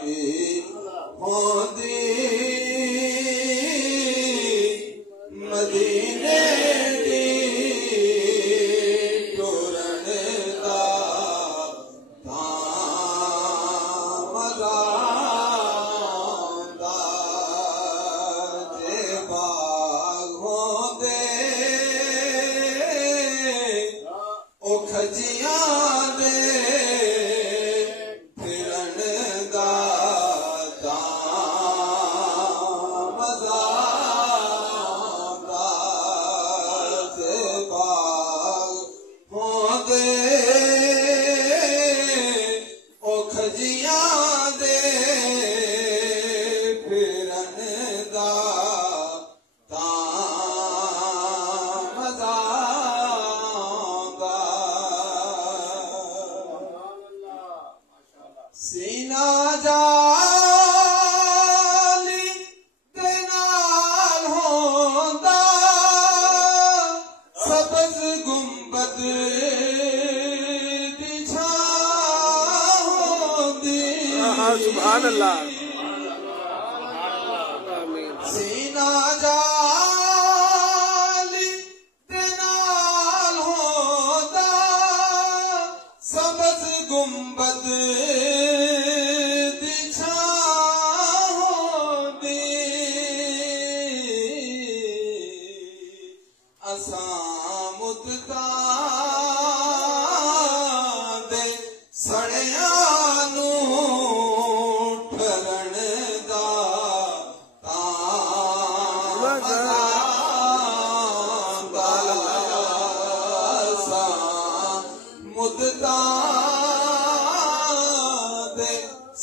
होंदी मदीने दी टुरन दा तां मज़ा आंदा जे बाग होंदे ओ खजियां दे फिरन दा तां मज़ा आंदा जे बाग होंदे ओ खजियां दे फिरन दा तां मज़ा आंदा सीना जाली दे नाल होंदा सबज़ गुंबद दी छां होंदी सुभान अल्लाह सीना जाली दे नाल होंदा सबज़ गुंबद दी छां होंदी असां मुद्दतां दे सड़ियां नूं ठरण दा तां मज़ा आंदा असां मुद्दतां दे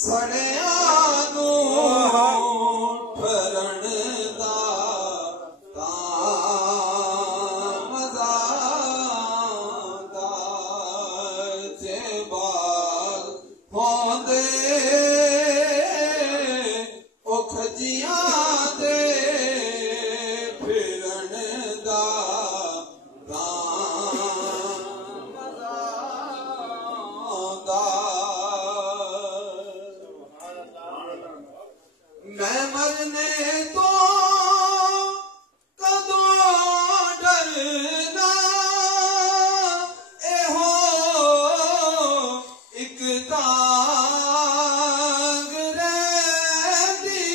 सड़ियां नूं ठरण दा तां मज़ा आंदा जे बाग होंदे ओ खजियां दे फिरन दा तां मज़ा आंदा मैं मरने तो कदों डरना एहो इक तांग रहिंदी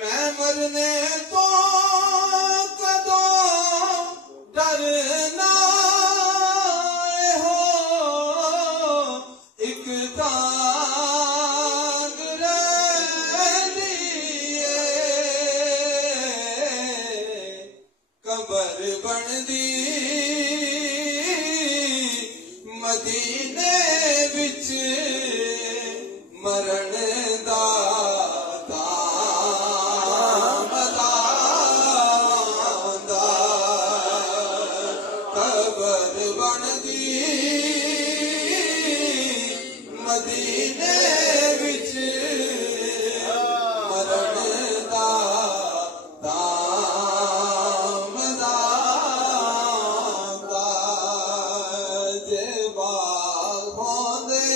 मैं मरने तो कदों डरना एहो इक तांग रहिंदी कबर बनदी मदीने विच मरण दा तां मज़ा आंदा कबर बनदी मदीने विच मरण दा तां मज़ा आंदा जे बाग होंदे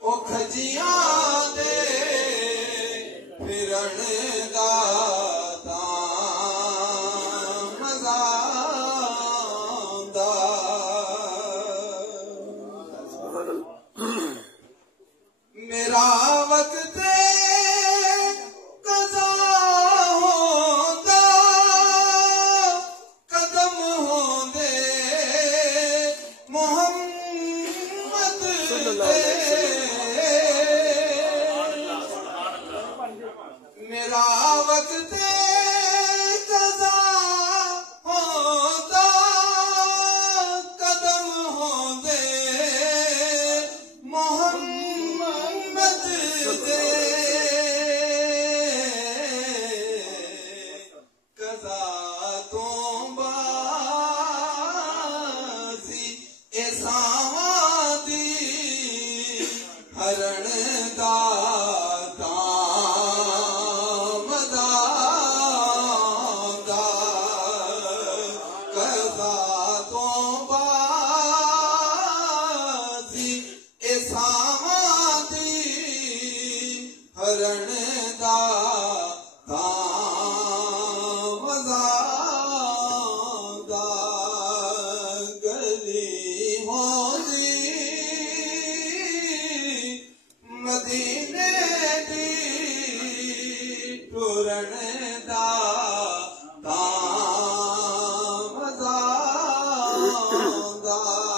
ओ खजियां दे फिरन दा तां मज़ा आंदा मेरा वक्त कज़ा होंदा कदम होंदे मोहम्मद दे मेरा वक्त कज़ा होंदा कदम होंदे मोहम्मद दे कज़ा तो बाज़ी ए सावां दी हरण दा तां मज़ा आंदा कज़ा तो बाज़ी मदीने दी टुरन दा तां मज़ा आंदा